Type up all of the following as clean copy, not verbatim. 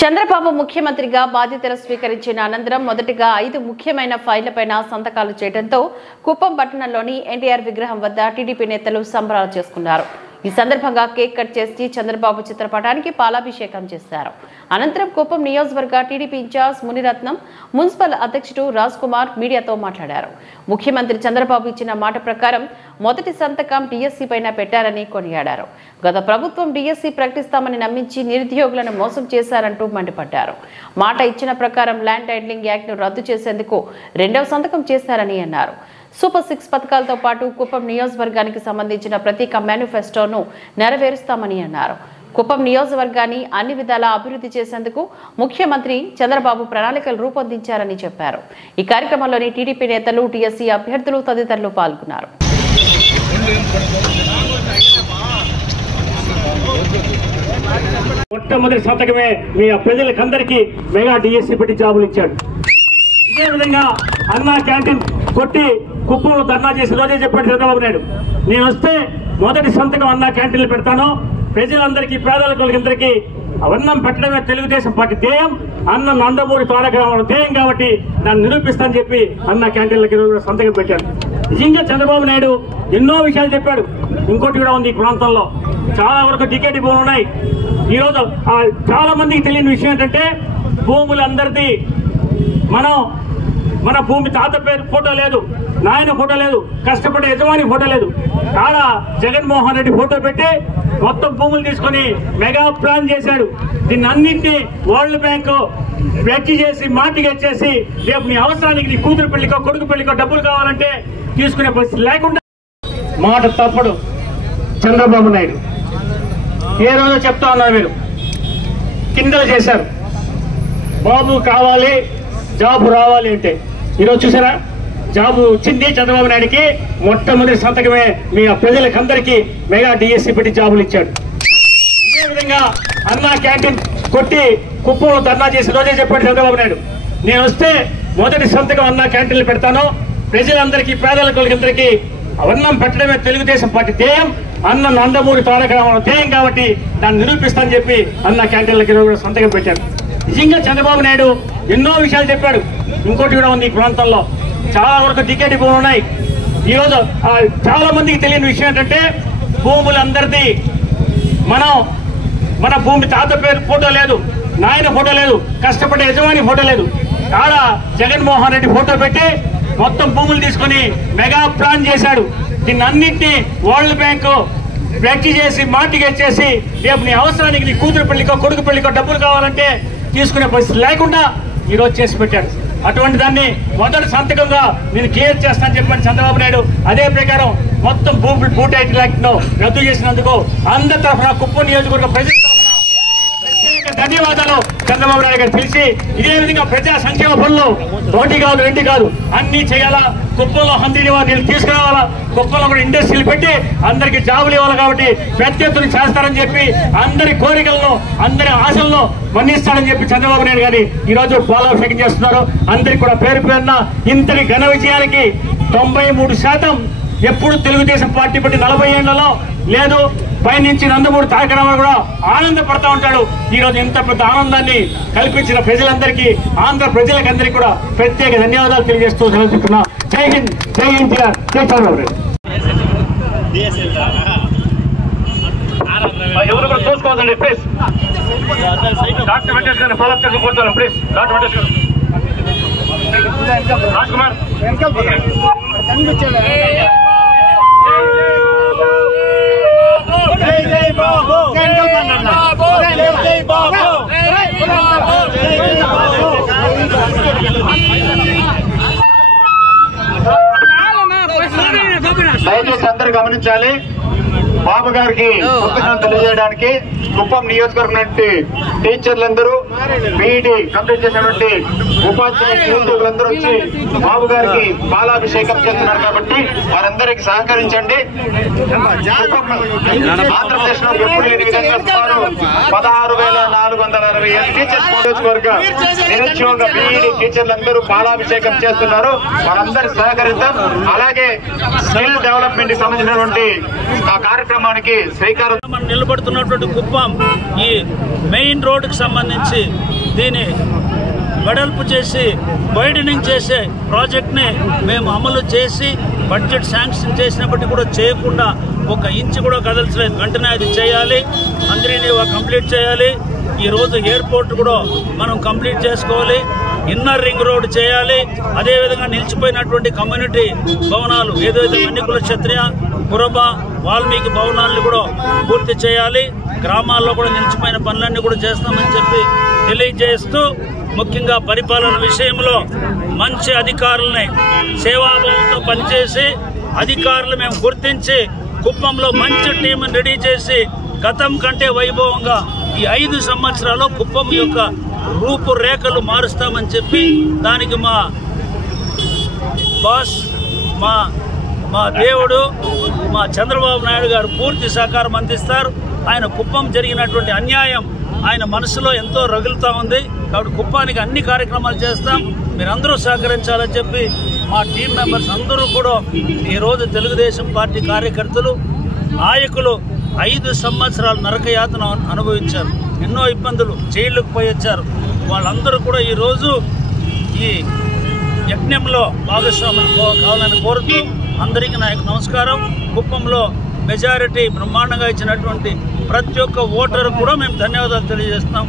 చంద్రబాబు ముఖ్యమంత్రిగా బాధ్యతలు స్వీకరించిన అనంతరం మొదటిగా 5 ముఖ్యమైన ఫైళ్లపైన సంతకాలు చేయడంతో కుప్పం పట్టణంలోని ఎన్టీఆర్ విగ్రహం వద్ద టీడీపీ నేతలు సంబరాలు చేసుకున్నారు. ఈ సందర్భంగా కేక్ కట్ చేసి చంద్రబాబు చిత్రపటానికి పాలాభిషేకం చేశారు. అనంతరం కుప్పం నియోజకవర్గ టీడీపీ ఇన్ఛార్జ్ మునిరత్నం, మున్సిపల్ అధ్యక్షుడు రాజ్ కుమార్ మీడియాతో మాట్లాడారు. ముఖ్యమంత్రి చంద్రబాబు ఇచ్చిన మాట ప్రకారం మొదటి సంతకం డిఎస్సీ పైన పెట్టారని కొనియాడారు. గత ప్రభుత్వం డిఎస్సీ ప్రకటిస్తామని నమ్మించి నిరుద్యోగులను మోసం చేశారంటూ మండిపడ్డారు. మాట ఇచ్చిన ప్రకారం ల్యాండ్ టైటిలింగ్ యాక్ట్ ను రద్దు చేసేందుకు 2వ సంతకం చేశారని అన్నారు. సూపర్ 6 పథకాలతో పాటు కుప్పం నియోజకవర్గానికి సంబంధించిన ప్రతి మేనిఫెస్టోను నెరవేరుస్తామని అన్నారు. కుప్పం నియోజకవర్గాన్ని అన్ని విధాలా అభివృద్ధి చేసేందుకు ముఖ్యమంత్రి చంద్రబాబు ప్రణాళికలు రూపొందించారని చెప్పారు. ఈ కార్యక్రమంలోని టీడీపీ నేతలు, టీఎస్సీ అభ్యర్థులు తదితరులు పాల్గొన్నారు. మొట్టమొదటి సంతకమే మీ ప్రజలకందరికీ మెగా డిఎస్సీ పెట్టి జాబులు ఇచ్చాడు. ఇదే విధంగా అన్నా క్యాంటీన్ కొట్టి కుప్పంలో ధర్నా చేసి రోజే చెప్పాడు చంద్రబాబు నాయుడు, నేను వస్తే మొదటి సంతకం అన్నా క్యాంటీన్లు పెడతాను, ప్రజలందరికీ పేదలందరికీ అన్నం పెట్టడమే తెలుగుదేశం పార్టీ ధ్యేయం, అన్నం నందమూరి తారక రామారావు ధ్యేయం కాబట్టి దాన్ని నిరూపిస్తానని చెప్పి అన్నా క్యాంటీన్లకి సంతకం పెట్టాడు. నిజంగా చంద్రబాబు నాయుడు ఎన్నో విషయాలు చెప్పాడు. ఇంకోటి కూడా ఉంది, ఈ ప్రాంతంలో చాలా వరకు టికెట్ భూములు ఉన్నాయి. ఈరోజు చాలా మందికి తెలియని విషయం ఏంటంటే భూములందరిది మన భూమి తాత పేరు ఫోటో లేదు, నాయన ఫోటో లేదు, కష్టపడే యజమాని ఫోటో లేదు. ఆడ జగన్మోహన్ రెడ్డి ఫోటో పెట్టి మొత్తం భూములు తీసుకొని మెగా ప్లాన్ చేశాడు. దీన్ని అన్నింటినీ వరల్డ్ బ్యాంకు వెచ్చి చేసి మాటికి వచ్చేసి రేపు నీ అవసరానికి నీ కూతురు పెళ్లికో కొడుకు పెళ్లికో డబ్బులు కావాలంటే తీసుకునే పరిస్థితి లేకుండా మాట తప్పడు చంద్రబాబు నాయుడు. ఏ రోజు చెప్తా ఉన్నారు, మీరు కిందలు చేశారు బాబు కావాలి జాబు రావాలి అంటే. ఈరోజు చూసారా జాబు వచ్చింది చంద్రబాబు నాయుడికి. మొట్టమొదటి సంతకమే మీ ప్రజలకందరికీ మెగా డిఎస్సీ పెట్టి జాబులు ఇచ్చాడు. ఇదే విధంగా అన్నా క్యాంటీన్ కొట్టి కుప్పంలో ధర్నా చేసి రోజే చెప్పాడు చంద్రబాబు నాయుడు, నేను వస్తే మొదటి సంతకం అన్నా క్యాంటీన్లు పెడతాను, ప్రజలందరికీ పేదలందరికీ అన్నం పెట్టడమే తెలుగుదేశం పార్టీ ధ్యేయం, అన్నం నందమూరి తారక రామారావు ధ్యేయం కాబట్టి దాన్ని నిరూపిస్తానని చెప్పి అన్నా క్యాంటీన్లకి సంతకం పెట్టాడు. నిజంగా చంద్రబాబు నాయుడు ఎన్నో విషయాలు చెప్పాడు. ఇంకోటి కూడా ఉంది, ఈ ప్రాంతంలో చాలా వరకు టికెట్ భూములు ఉన్నాయి. ఈరోజు చాలా మందికి తెలియని విషయం ఏంటంటే భూములందరిది మన భూమి తాత పేరు ఫోటో లేదు, నాయన ఫోటో లేదు, కష్టపడే యజమాని ఫోటో లేదు. ఆడ జగన్మోహన్ రెడ్డి ఫోటో పెట్టి మొత్తం భూములు తీసుకొని మెగా ప్లాన్ చేశాడు. దీన్ని అన్నింటినీ వరల్డ్ బ్యాంకు వెచ్చి చేసి మాటికి వచ్చేసి రేపు నీ అవసరానికి నీ కూతురు పెళ్లికో కొడుకు పెళ్లికో డబ్బులు కావాలంటే తీసుకునే పరిస్థితి లేకుండా ఈరోజు చేసి పెట్టాడు. అటువంటి దాన్ని మొదటి సంతకంగా నేను క్లియర్ చేస్తానని చెప్పాను చంద్రబాబు నాయుడు. అదే ప్రకారం మొత్తం భూ టైటిల్ యాక్ట్ ను రద్దు చేసినందుకు అందరి తరఫున కుప్పం నియోజకవర్గ ప్రజల ధన్యవాదాలు చంద్రబాబు నాయుడు గారు తెలిసి. ఇదే విధంగా ప్రజా సంక్షేమ పనులు 1 కాదు 2 కాదు అన్ని చేయాలా. కుప్పంలో 100 నీళ్ళు తీసుకురావాలా, కుప్పంలో కూడా ఇండస్ట్రీలు పెట్టి అందరికి జాబులు ఇవ్వాలి. కాబట్టి పెద్ద ఎత్తున చేస్తారని చెప్పి అందరి కోరికలను అందరి ఆశలను మన్నిస్తాడని చెప్పి చంద్రబాబు నాయుడు గారి ఈరోజు పాలాభిషేకం చేస్తున్నారు. అందరికి కూడా పేరు పేరున ఇంతటి ఘన విజయానికి 93% ఎప్పుడు తెలుగుదేశం పార్టీ బట్టి 40 ఏళ్లలో లేదు. పైనుంచి నందమూరి తారక రామారావు కూడా ఆనందపడతా ఉంటాడు. ఈ రోజు ఇంత పెద్ద ఆనందాన్ని కల్పించిన ప్రజలందరికీ, ఆంధ్ర ప్రజలకందరికీ కూడా ప్రత్యేక ధన్యవాదాలు తెలియజేస్తూ చెప్తున్నా. జై హింద్, జై ఎన్టీఆర్, జై చంద్రబాబు నాయుడు. ఎవరు కూడా చూసుకోవద్దండి ప్లీజ్. డాక్టర్ వెంకటేష్ గారిని ఫాలో అప్ చేసి కూర్చోండి ప్లీజ్. డాక్టర్ వెంకటేష్ గారు, రాజ్ కుమార్ దయచేసి అందరూ గమనించాలి. బాబు గారికి కృతజ్ఞతలు తెలియజేయడానికి కుప్పం నియోజకవర్గం నుండి టీచర్లందరూ, బీఈడీ కంప్లీట్ చేసినటువంటి ఉపాధ్యాయ నిరుద్యోగులందరూ వచ్చి బాబు గారికి పాలాభిషేకం చేస్తున్నారు. కాబట్టి వారందరికి సహకరించండి. ఆంధ్రప్రదేశ్ లో ఎప్పుడు లేని విధంగా 16,460 టీచర్స్ నియోజకవర్గ నిరుద్యోగ బీఈడీ టీచర్లందరూ పాలాభిషేకం చేస్తున్నారు. వారందరూ సహకరిద్దాం. అలాగే స్కిల్ డెవలప్మెంట్ కి సంబంధించినటువంటి ఆ కార్యక్రమం కార్యక్రమానికి శ్రీకారం మనం నిలబడుతున్నటువంటి కుప్పం ఈ మెయిన్ రోడ్డుకి సంబంధించి దీని వెడల్పు చేసి వైడనింగ్ చేసే ప్రాజెక్ట్ని మేము అమలు చేసి బడ్జెట్ శాంక్షన్ చేసినప్పటికీ కూడా చేయకుండా ఒక ఇంచు కూడా కదల్చలేదు. వెంటనే అది చేయాలి, అందరినీ కంప్లీట్ చేయాలి. ఈరోజు ఎయిర్పోర్ట్ కూడా మనం కంప్లీట్ చేసుకోవాలి, ఇన్నర్ రింగ్ రోడ్ చేయాలి. అదేవిధంగా నిలిచిపోయినటువంటి కమ్యూనిటీ భవనాలు ఏదైతే మన్నికుల క్షత్రియ కురబ వాల్మీకి భవనాలను కూడా పూర్తి చేయాలి. గ్రామాల్లో కూడా నిలిచిపోయిన పనులన్నీ కూడా చేస్తామని చెప్పి తెలియజేస్తూ, ముఖ్యంగా పరిపాలన విషయంలో మంచి అధికారులని సేవాభావంతో పనిచేసి అధికారులు మేము గుర్తించి కుప్పంలో మంచి టీంని రెడీ చేసి గతం కంటే వైభవంగా ఈ 5 సంవత్సరాల్లో కుప్పం యొక్క రూపురేఖలు మారుస్తామని చెప్పి దానికి మా బాస్ మా దేవుడు మా చంద్రబాబు నాయుడు గారు పూర్తి సహకారం అందిస్తారు. ఆయన కుప్పం జరిగినటువంటి అన్యాయం ఆయన మనసులో ఎంతో రగులుతూ ఉంది. కాబట్టి కుప్పానికి అన్ని కార్యక్రమాలు చేస్తాం, మీరందరూ సహకరించాలని చెప్పి మా టీం మెంబర్స్ అందరూ కూడా ఈరోజు తెలుగుదేశం పార్టీ కార్యకర్తలు నాయకులు 5 సంవత్సరాలు నరకయాతన అనుభవించారు, ఎన్నో ఇబ్బందులు, జైలుకు పోయి వచ్చారు. వాళ్ళందరూ కూడా ఈరోజు ఈ యజ్ఞంలో భాగస్వామ్యం కావాలని కోరుతూ అందరికీ నా యొక్క నమస్కారం. కుప్పంలో మెజారిటీ బ్రహ్మాండంగా ఇచ్చినటువంటి ప్రతి ఒక్క ఓటరు కూడా మేము ధన్యవాదాలు తెలియజేస్తున్నాం.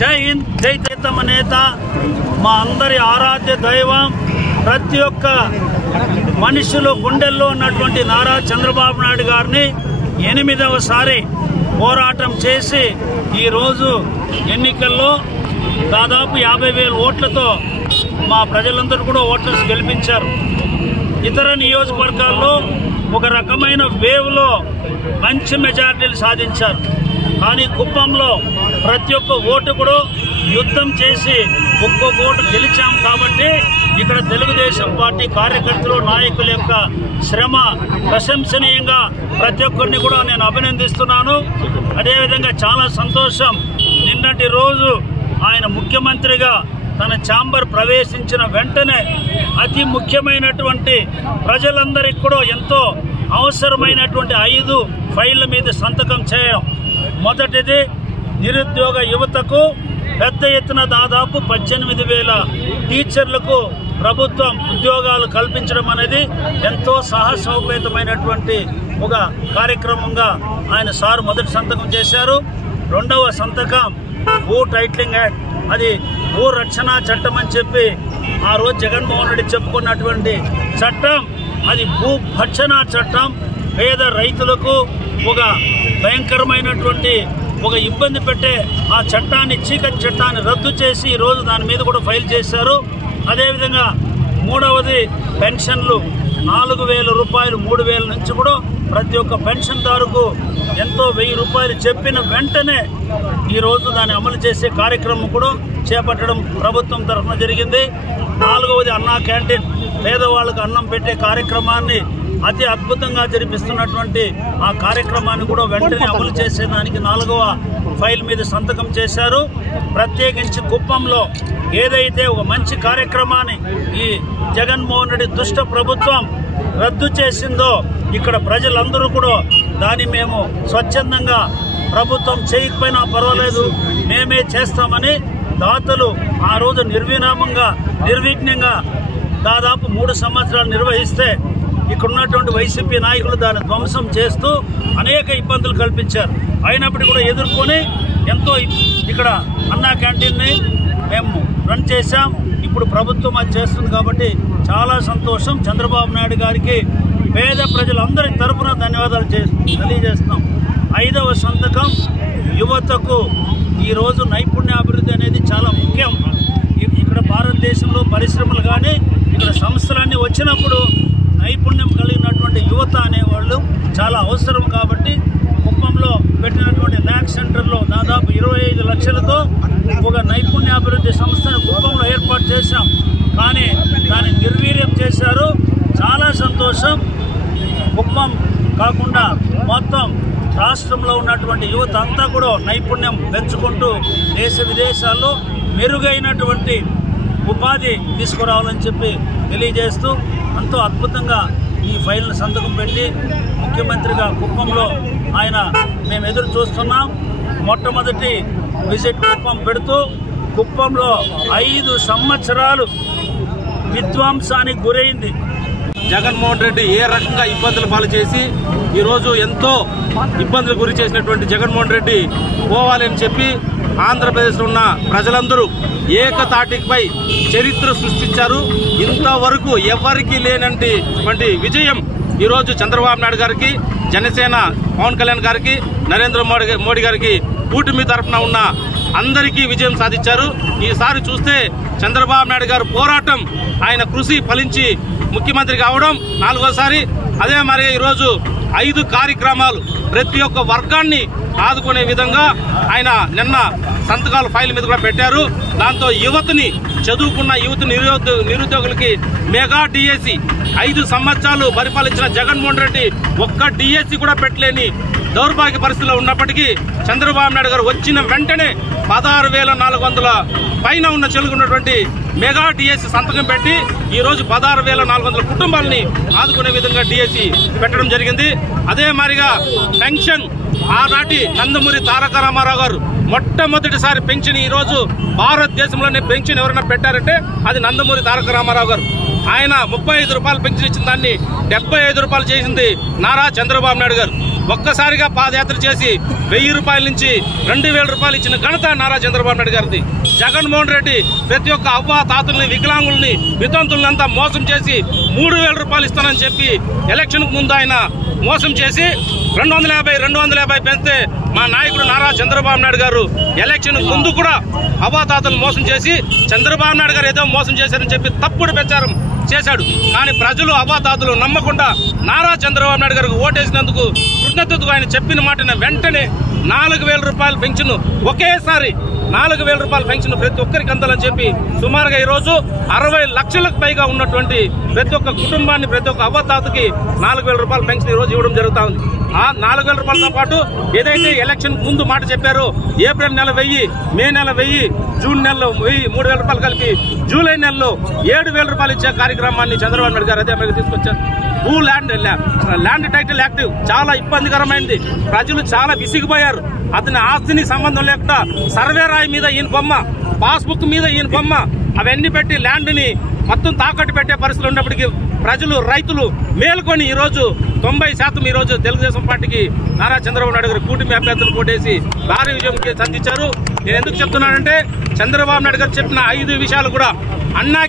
జై హింద్, జై చైతన్య నేత, మా అందరి ఆరాధ్య దైవం, ప్రతి ఒక్క మనుషులు గుండెల్లో ఉన్నటువంటి నారా చంద్రబాబు నాయుడు గారిని 8వసారి పోరాటం చేసి ఈరోజు ఎన్నికల్లో దాదాపు 50,000 ఓట్లతో మా ప్రజలందరూ కూడా ఓటర్స్ గెలిపించారు. ఇతర నియోజకవర్గాల్లో ఒక రకమైన వేవ్లో మంచి మెజారిటీలు సాధించారు. కానీ కుప్పంలో ప్రతి ఒక్క ఓటు కూడా యుద్ధం చేసి ఒక్కొక్క ఓటు గెలిచాం. కాబట్టి ఇక్కడ తెలుగుదేశం పార్టీ కార్యకర్తలు నాయకుల యొక్క శ్రమ ప్రశంసనీయంగా ప్రతి ఒక్కరిని కూడా నేను అభినందిస్తున్నాను. అదేవిధంగా చాలా సంతోషం, నిన్నటి రోజు ఆయన ముఖ్యమంత్రిగా తన ఛాంబర్ ప్రవేశించిన వెంటనే అతి ముఖ్యమైనటువంటి ప్రజలందరికీ కూడా ఎంతో అవసరమైనటువంటి 5 ఫైళ్ల మీద సంతకం చేయడం. మొదటిది, నిరుద్యోగ యువతకు పెద్ద ఎత్తున దాదాపు 18,000 టీచర్లకు ప్రభుత్వం ఉద్యోగాలు కల్పించడం అనేది ఎంతో సాహసోపేతమైనటువంటి ఒక కార్యక్రమంగా ఆయన సార్ మొదటి సంతకం చేశారు. రెండవ సంతకం భూ టైటిలింగ్ యాక్ట్, అది భూ రక్షణ చట్టం అని చెప్పి ఆ రోజు జగన్మోహన్ రెడ్డి చెప్పుకున్నటువంటి చట్టం, అది భూ భక్షణ చట్టం. పేద రైతులకు ఒక భయంకరమైనటువంటి ఒక ఇబ్బంది పెట్టే ఆ చట్టాన్ని, చీకటి చట్టాన్ని రద్దు చేసి ఈరోజు దాని మీద కూడా ఫైల్ చేశారు. అదేవిధంగా మూడవది పెన్షన్లు 4,000 రూపాయలు 3,000 నుంచి కూడా ప్రతి ఒక్క పెన్షన్దారుకు ఎంతో 1,000 రూపాయలు చెప్పిన వెంటనే ఈరోజు దాన్ని అమలు చేసే కార్యక్రమం కూడా చేపట్టడం ప్రభుత్వం తరఫున జరిగింది. 4వది అన్నా క్యాంటీన్, పేదవాళ్ళకు అన్నం పెట్టే కార్యక్రమాన్ని అతి అద్భుతంగా జరిపిస్తున్నటువంటి ఆ కార్యక్రమాన్ని కూడా వెంటనే అమలు చేసేదానికి 4వ ఫైల్ మీద సంతకం చేశారు. ప్రత్యేకించి కుప్పంలో ఏదైతే ఒక మంచి కార్యక్రమాన్ని ఈ జగన్మోహన్ రెడ్డి దుష్ట ప్రభుత్వం రద్దు చేసిందో, ఇక్కడ ప్రజలందరూ కూడా దాన్ని మేము స్వచ్ఛందంగా ప్రభుత్వం చేయకపోయినా పర్వాలేదు మేమే చేస్తామని దాతలు ఆ రోజు నిర్విఘ్నంగా దాదాపు 3 సంవత్సరాలు నిర్వహిస్తే ఇక్కడ ఉన్నటువంటి వైసీపీ నాయకులు దాన్ని ధ్వంసం చేస్తూ అనేక ఇబ్బందులు కల్పించారు. అయినప్పటికీ కూడా ఎదుర్కొని ఎంతో ఇక్కడ అన్నా క్యాంటీన్ని మేము రన్ చేశాం. ఇప్పుడు ప్రభుత్వం అది చేస్తుంది కాబట్టి చాలా సంతోషం. చంద్రబాబు నాయుడు గారికి పేద ప్రజలందరి తరఫున ధన్యవాదాలు తెలియజేస్తున్నాం. 5వ సంతకం, యువతకు ఈరోజు నైపుణ్యాభివృద్ధి అనేది చాలా ముఖ్యం. ఇక్కడ భారతదేశంలో పరిశ్రమలు కానీ ఇక్కడ సంస్థలన్నీ వచ్చినప్పుడు నైపుణ్యం కలిగినటువంటి యువత అనేవాళ్ళు చాలా అవసరం. కాబట్టి కుప్పంలో పెట్టినటువంటి ల్యాక్ సెంటర్లో దాదాపు 25 లక్షలతో ఒక నైపుణ్యాభివృద్ధి సంస్థను కుప్పంలో ఏర్పాటు చేశాం. కానీ దాన్ని నిర్వీర్యం చేశారు. చాలా సంతోషం. కుప్పం కాకుండా మొత్తం రాష్ట్రంలో ఉన్నటువంటి యువత అంతా కూడా నైపుణ్యం పెంచుకుంటూ దేశ విదేశాల్లో మెరుగైనటువంటి ఉపాధి తీసుకురావాలని చెప్పి తెలియజేస్తూ ఎంతో అద్భుతంగా ఈ ఫైల్ను సంతకం పెట్టి ముఖ్యమంత్రిగా కుప్పంలో ఆయన మేము ఎదురు చూస్తున్నాం. మొట్టమొదటి విజిట్ కుప్పం పెడుతూ కుప్పంలో 5 సంవత్సరాలు విధ్వంసానికి గురైంది. జగన్మోహన్ రెడ్డి ఏ రకంగా ఇబ్బందులు పాలు చేసి ఈరోజు ఎంతో ఇబ్బందులు గురి చేసినటువంటి జగన్మోహన్ రెడ్డి పోవాలని చెప్పి ఆంధ్రప్రదేశ్లో ఉన్న ప్రజలందరూ ఏకతాటిపై చరిత్ర సృష్టించారు. ఇంతవరకు ఎవరికి లేనటువంటి విజయం ఈరోజు చంద్రబాబు నాయుడు గారికి, జనసేన పవన్ కళ్యాణ్ గారికి, నరేంద్ర మోడీ గారికి కూటమి తరఫున ఉన్న అందరికీ విజయం సాధించారు. ఈసారి చూస్తే చంద్రబాబు నాయుడు గారు పోరాటం, ఆయన కృషి ఫలించి ముఖ్యమంత్రి కావడం 4వసారి. అదే మరి ఈరోజు 5 కార్యక్రమాలు ప్రతి ఒక్క వర్గాన్ని ఆదుకునే విధంగా ఆయన నిన్న సంతకాల ఫైల్ మీద కూడా పెట్టారు. దాంతో యువతని, చదువుకున్న యువత నిరుద్యోగులకి మెగా డిఎస్సి 5 సంవత్సరాలు పరిపాలించిన జగన్మోహన్ రెడ్డి ఒక్క డిఎస్సి కూడా పెట్టలేని దౌర్భాగ్య పరిస్థితిలో ఉన్నప్పటికీ చంద్రబాబు నాయుడు గారు వచ్చిన వెంటనే 16,400 పైన ఉన్న చెలుగున్నటువంటి మెగా డిఎస్సి సంతకం పెట్టి ఈరోజు 16,400 కుటుంబాలని ఆదుకునే విధంగా డిఎస్సి పెట్టడం జరిగింది. అదే మాదిరిగా పెన్షన్ ఆనాటి నందమూరి తారక రామారావు గారు మొట్టమొదటిసారి పెన్షన్ ఈరోజు భారతదేశంలోనే పెన్షన్ ఎవరైనా పెట్టారంటే అది నందమూరి తారక రామారావు గారు. ఆయన 35 రూపాయలు పెన్షన్ ఇచ్చిన దాన్ని 75 రూపాయలు చేసింది నారా చంద్రబాబు నాయుడు గారు. ఒక్కసారిగా పాదయాత్ర చేసి 1000 రూపాయల నుంచి 2000 రూపాయలు ఇచ్చిన ఘనత నారా చంద్రబాబు నాయుడు గారిది. జగన్మోహన్ రెడ్డి ప్రతి ఒక్క అవ్వ తాతల్ని, వికలాంగుల్ని, వితంతులంతా మోసం చేసి 3000 రూపాయలు ఇస్తానని చెప్పి ఎలక్షన్ కు ముందు ఆయన మోసం చేసి 250 పెంచితే మా నాయకుడు నారా చంద్రబాబు నాయుడు గారు ఎలక్షన్ ముందు కూడా అవ్వాతాతలు మోసం చేసి చంద్రబాబు నాయుడు గారు ఏదో మోసం చేశారని చెప్పి తప్పుడు ప్రచారం చేశాడు. కానీ ప్రజలు అవ్వాతాతలు నమ్మకుండా నారా చంద్రబాబు నాయుడు గారికి ఓటేసినందుకు కృతజ్ఞతకు ఆయన చెప్పిన మాటన వెంటనే 4,000 రూపాయల పెన్షన్, ఒకేసారి 4,000 రూపాయల పెన్షన్ ప్రతి ఒక్కరికి అందాలని చెప్పి సుమారుగా ఈరోజు 60 లక్షలకు పైగా ఉన్నటువంటి ప్రతి ఒక్క కుటుంబాన్ని, ప్రతి ఒక్క అవ్వతాతకి 4,000 రూపాయల పెన్షన్ ఈరోజు ఇవ్వడం జరుగుతా ఉంది. ఆ 4,000 రూపాయలతో పాటు ఏదైతే ఎలక్షన్ ముందు మాట చెప్పారో ఏప్రిల్ నెల 1000, మే నెల 1000, జూన్ నెలలో 3,000 రూపాయలు కలిపి జూలై నెలలో 7,000 రూపాయలు ఇచ్చే కార్యక్రమాన్ని చంద్రబాబు నాయుడు గారు అదే మీద తీసుకొచ్చారు. భూ ల్యాండ్ టైటిల్ యాక్ట్ చాలా ఇబ్బందికరమైంది. ప్రజలు చాలా విసిగిపోయారు. అతని ఆస్తిని సంబంధం లేకుండా సర్వే రాయి మీద ఈయన బొమ్మ, పాస్బుక్ మీద ఈయన బొమ్మ, అవన్నీ పెట్టి ల్యాండ్ ని మొత్తం తాకట్టు పెట్టే పరిస్థితులు ఉన్నప్పటికీ ప్రజలు, రైతులు మేల్కొని ఈరోజు 90% ఈరోజు తెలుగుదేశం పార్టీకి నారా చంద్రబాబు నాయుడు గారు కూటమి అభ్యర్థులు కోటేసి భారీ విజయం సాధించారు. నేను ఎందుకు చెప్తున్నానంటే చంద్రబాబు నాయుడు గారు చెప్పిన 5 విషయాలు కూడా అన్నా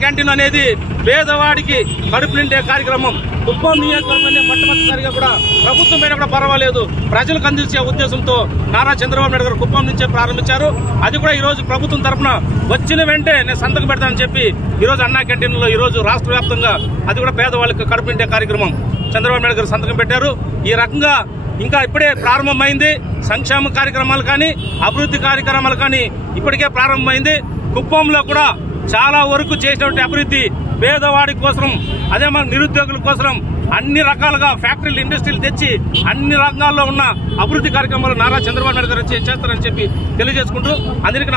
క్యాంటీన్ అనేది పేదవాడికి కడుపు నిండే కార్యక్రమం. కుప్పం నియోజకవర్గంలో మొట్టమొదటిసారిగా కూడా ప్రభుత్వం పైన కూడా పర్వాలేదు ప్రజలకు అందించే ఉద్దేశంతో నారా చంద్రబాబు నాయుడు గారు కుప్పం నుంచే ప్రారంభించారు. అది కూడా ఈ రోజు ప్రభుత్వం తరఫున వచ్చిన వెంటనే నేను సంతకం పెడతానని చెప్పి ఈ రోజు అన్నా క్యాంటీన్ లో ఈ రోజు రాష్ట్ర వ్యాప్తంగా అది కూడా పేదవాళ్ళకి కడుపు నిండే కార్యక్రమం చంద్రబాబు నాయుడు గారు సంతకం పెట్టారు. ఈ రకంగా ఇంకా ఇప్పుడే ప్రారంభమైంది. సంక్షేమ కార్యక్రమాలు కానీ, అభివృద్ధి కార్యక్రమాలు కానీ ఇప్పటికే ప్రారంభమైంది. కుప్పంలో కూడా చాలా వరకు చేసినటువంటి అభివృద్ధి పేదవాడి కోసం, అదే మన నిరుద్యోగుల కోసం అన్ని రకాలుగా ఫ్యాక్టరీలు, ఇండస్ట్రీలు తెచ్చి అన్ని రంగాల్లో ఉన్న అభివృద్ధి కార్యక్రమాలు నారా చంద్రబాబు నాయుడు గారు చేస్తారని చెప్పి తెలియజేసుకుంటూ అందరికీ